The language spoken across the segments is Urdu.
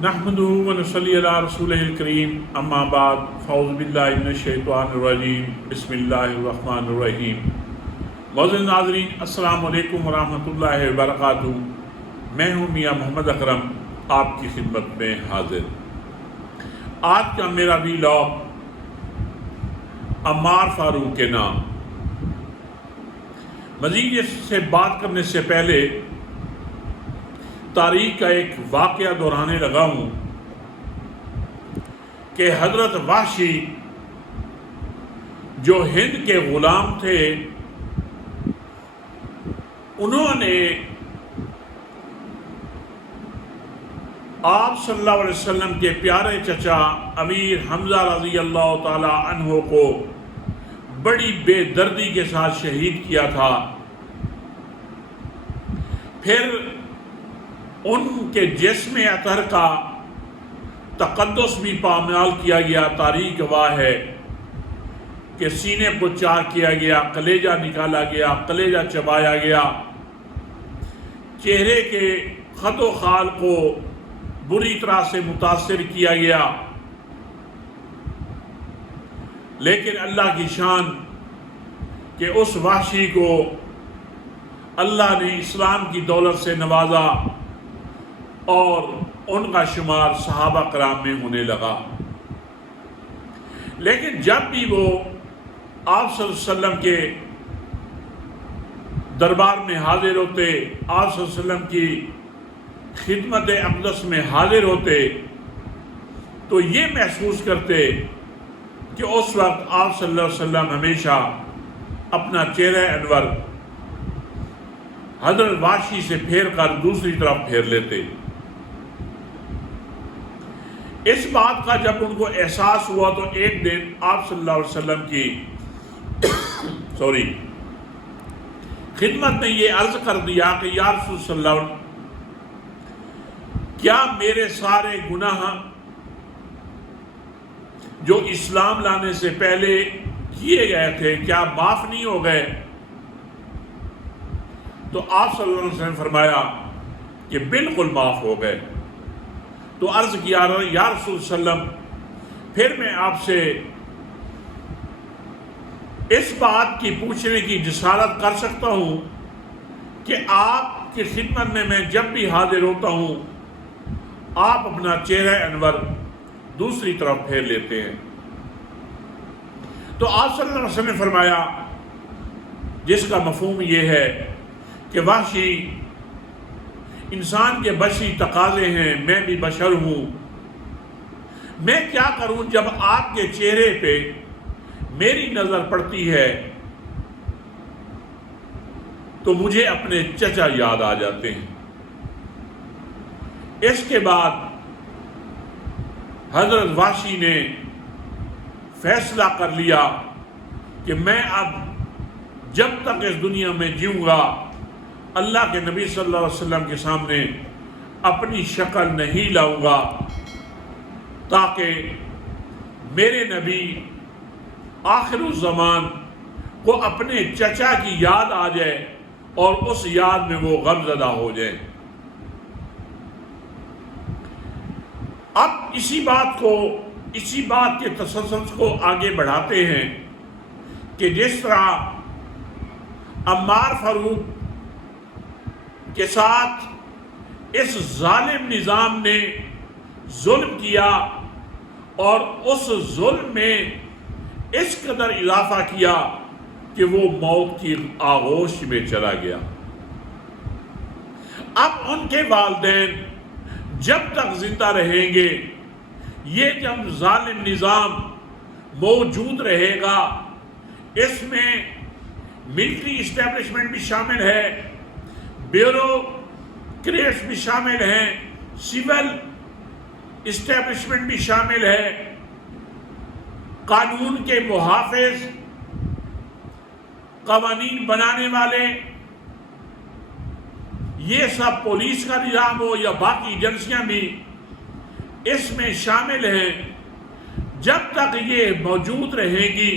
نحمدہ ونصلی علی رسولہ الکریم اما بعد فاعوذ باللہ من الشیطان الرجیم بسم اللہ الرحمن الرحیم۔ معزز ناظرین السلام علیکم ورحمۃ اللہ وبرکاتہ۔ میں ہوں میاں محمد اکرم، آپ کی خدمت میں حاضر۔ آج کا میرا ویلاگ عمار فاروق کے نام۔ مزید اس سے بات کرنے سے پہلے تاریخ کا ایک واقعہ دہرانے لگا ہوں کہ حضرت وحشی جو ہند کے غلام تھے، انہوں نے آپ صلی اللہ علیہ وسلم کے پیارے چچا امیر حمزہ رضی اللہ تعالی عنہ کو بڑی بے دردی کے ساتھ شہید کیا تھا۔ پھر ان کے جسم اطہر کا تقدس بھی پامال کیا گیا۔ تاریخ گواہ ہے کہ سینے کو چار کیا گیا، کلیجہ نکالا گیا، کلیجہ چبایا گیا، چہرے کے خد و خال کو بری طرح سے متاثر کیا گیا، لیکن اللہ کی شان کہ اس وحشی کو اللہ نے اسلام کی دولت سے نوازا اور ان کا شمار صحابہ کرام میں ہونے لگا۔ لیکن جب بھی وہ آپ صلی اللہ علیہ وسلم کے دربار میں حاضر ہوتے، آپ صلی اللہ علیہ وسلم کی خدمت اقدس میں حاضر ہوتے، تو یہ محسوس کرتے کہ اس وقت آپ صلی اللہ علیہ وسلم ہمیشہ اپنا چہرہ انور حضرت وحشی سے پھیر کر دوسری طرف پھیر لیتے۔ اس بات کا جب ان کو احساس ہوا تو ایک دن آپ صلی اللہ علیہ وسلم کی خدمت میں یہ عرض کر دیا کہ یا رسول صلی اللہ علیہ وسلم، کیا میرے سارے گناہ جو اسلام لانے سے پہلے کیے گئے تھے کیا معاف نہیں ہو گئے؟ تو آپ صلی اللہ علیہ وسلم نے فرمایا کہ بالکل معاف ہو گئے۔ تو عرض کیا یا رسول صلی اللہ علیہ وسلم، پھر میں آپ سے اس بات کی پوچھنے کی جسارت کر سکتا ہوں کہ آپ کی خدمت میں جب بھی حاضر ہوتا ہوں آپ اپنا چہرہ انور دوسری طرف پھیر لیتے ہیں؟ تو آپ صلی اللہ علیہ وسلم نے فرمایا، جس کا مفہوم یہ ہے کہ وحشی انسان کے بشری تقاضے ہیں، میں بھی بشر ہوں، میں کیا کروں جب آپ کے چہرے پہ میری نظر پڑتی ہے تو مجھے اپنے چچا یاد آ جاتے ہیں۔ اس کے بعد حضرت وحشی نے فیصلہ کر لیا کہ میں اب جب تک اس دنیا میں جیوں گا اللہ کے نبی صلی اللہ علیہ وسلم کے سامنے اپنی شکل نہیں لاؤں گا، تاکہ میرے نبی آخر الزمان کو اپنے چچا کی یاد آ جائے اور اس یاد میں وہ غمزدہ ہو جائے۔ اب اسی بات کے تسلسل کو آگے بڑھاتے ہیں کہ جس طرح عمار فاروق کے ساتھ اس ظالم نظام نے ظلم کیا اور اس ظلم میں اس قدر اضافہ کیا کہ وہ موت کی آغوش میں چلا گیا، اب ان کے والدین جب تک زندہ رہیں گے یہ جب ظالم نظام موجود رہے گا، اس میں ملٹری اسٹیبلشمنٹ بھی شامل ہے، بیوروکریٹس بھی شامل ہیں، سول اسٹیبلشمنٹ بھی شامل ہے، قانون کے محافظ، قوانین بنانے والے، یہ سب پولیس کا نظام ہو یا باقی ایجنسیاں بھی اس میں شامل ہیں۔ جب تک یہ موجود رہے گی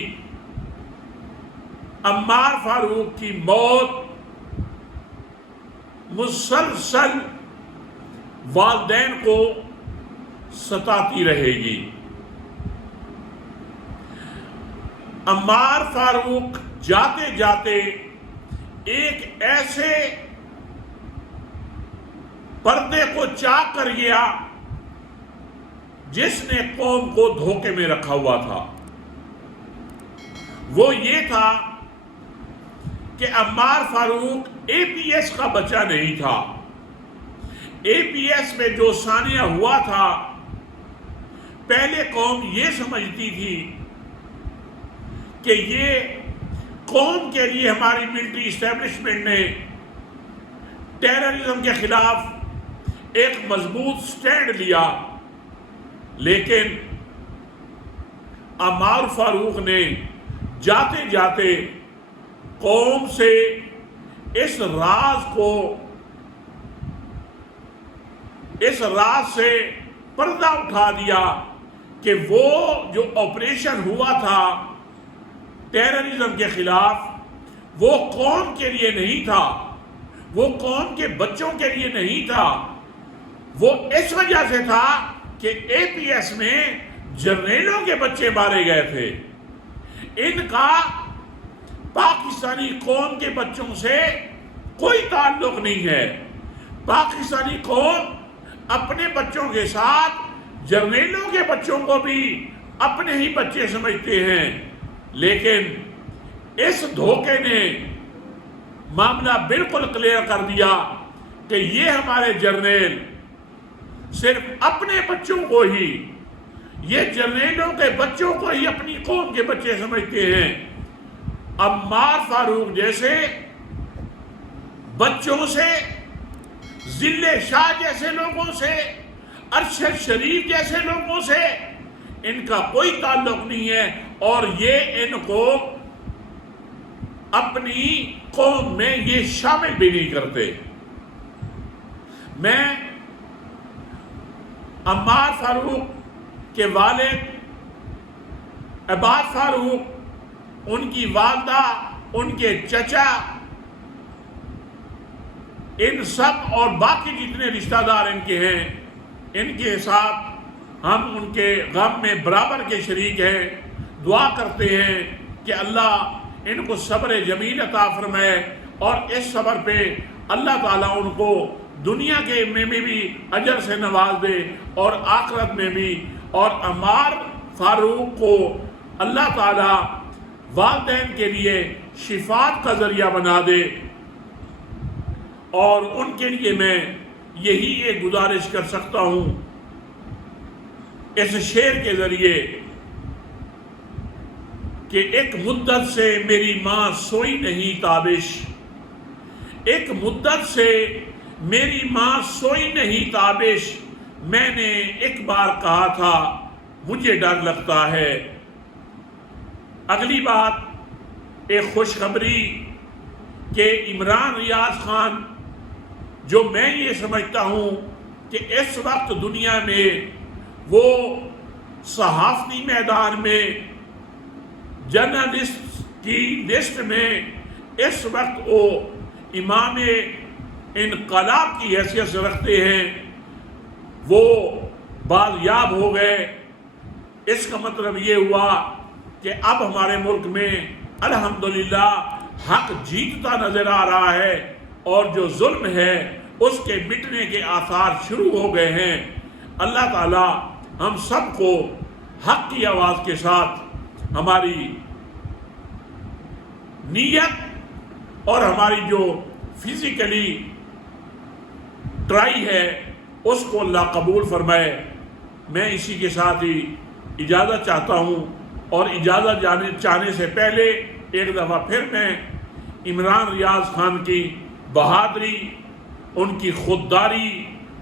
عمار فاروق کی موت مسلسل والدین کو ستاتی رہے گی۔ عمار فاروق جاتے جاتے ایک ایسے پردے کو چاک کر گیا جس نے قوم کو دھوکے میں رکھا ہوا تھا۔ وہ یہ تھا کہ عمار فاروق اے پی ایس کا بچہ نہیں تھا۔ اے پی ایس میں جو سانحہ ہوا تھا، پہلے قوم یہ سمجھتی تھی کہ یہ قوم کے لیے ہماری ملٹری اسٹیبلشمنٹ نے ٹیررزم کے خلاف ایک مضبوط سٹینڈ لیا، لیکن عمار فاروق نے جاتے جاتے قوم سے اس راز سے پردہ اٹھا دیا کہ وہ جو آپریشن ہوا تھا ٹیررزم کے خلاف، وہ قوم کے لیے نہیں تھا، وہ قوم کے بچوں کے لیے نہیں تھا، وہ اس وجہ سے تھا کہ اے پی ایس میں جرنیلوں کے بچے مارے گئے تھے۔ ان کا پاکستانی قوم کے بچوں سے کوئی تعلق نہیں ہے۔ پاکستانی قوم اپنے بچوں کے ساتھ جرنیلوں کے بچوں کو بھی اپنے ہی بچے سمجھتے ہیں، لیکن اس دھوکے نے معاملہ بالکل کلیئر کر دیا کہ یہ ہمارے جرنیل صرف اپنے بچوں کو ہی، یہ جرنیلوں کے بچوں کو ہی اپنی قوم کے بچے سمجھتے ہیں۔ عمار فاروق جیسے بچوں سے، ذل شاہ جیسے لوگوں سے، ارشد شریف جیسے لوگوں سے ان کا کوئی تعلق نہیں ہے، اور یہ ان کو اپنی قوم میں یہ شامل بھی نہیں کرتے۔ میں عمار فاروق کے والد عباد فاروق، ان کی والدہ، ان کے چچا، ان سب اور باقی جتنے رشتہ دار ان کے ہیں، ان کے ساتھ ہم ان کے غم میں برابر کے شریک ہیں۔ دعا کرتے ہیں کہ اللہ ان کو صبر جمیل عطا فرمائے، اور اس صبر پہ اللہ تعالیٰ ان کو دنیا کے میں بھی اجر سے نواز دے اور آخرت میں بھی، اور عمار فاروق کو اللہ تعالیٰ والدین کے لیے شفاعت کا ذریعہ بنا دے۔ اور ان کے لیے میں یہی ایک گزارش کر سکتا ہوں اس شعر کے ذریعے کہ ایک مدت سے میری ماں سوئی نہیں تابش، ایک مدت سے میری ماں سوئی نہیں تابش، میں نے ایک بار کہا تھا مجھے ڈر لگتا ہے۔ اگلی بات ایک خوشخبری کہ عمران ریاض خان، جو میں یہ سمجھتا ہوں کہ اس وقت دنیا میں وہ صحافتی میدان میں جرنلسٹ کی لسٹ میں اس وقت وہ امام انقلاب کی حیثیت سے رکھتے ہیں، وہ بازیاب ہو گئے۔ اس کا مطلب یہ ہوا کہ اب ہمارے ملک میں الحمدللہ حق جیتتا نظر آ رہا ہے، اور جو ظلم ہے اس کے مٹنے کے آثار شروع ہو گئے ہیں۔ اللہ تعالی ہم سب کو حق کی آواز کے ساتھ ہماری نیت اور ہماری جو فزیکلی ٹرائی ہے اس کو اللہ قبول فرمائے۔ میں اسی کے ساتھ ہی اجازت چاہتا ہوں، اور اجازت چاہنے سے پہلے ایک دفعہ پھر میں عمران ریاض خان کی بہادری، ان کی خودداری،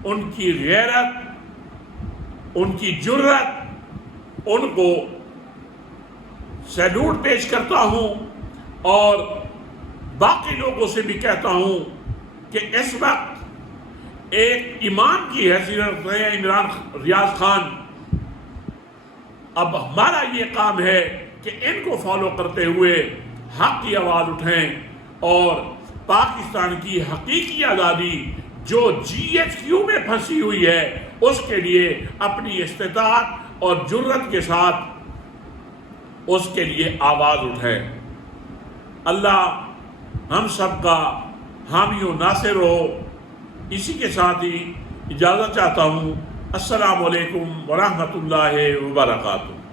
ان کی غیرت، ان کی جرأت، ان کو سیلوٹ پیش کرتا ہوں، اور باقی لوگوں سے بھی کہتا ہوں کہ اس وقت ایک امام کی حیثیت ہے عمران ریاض خان، اب ہمارا یہ کام ہے کہ ان کو فالو کرتے ہوئے حق کی آواز اٹھائیں اور پاکستان کی حقیقی آزادی جو GHQ میں پھنسی ہوئی ہے اس کے لیے اپنی استطاعت اور جرت کے ساتھ اس کے لیے آواز اٹھائے۔ اللہ ہم سب کا حامی و ناصر ہو۔ اسی کے ساتھ ہی اجازت چاہتا ہوں۔ السلام علیکم ورحمۃ اللہ وبرکاتہ۔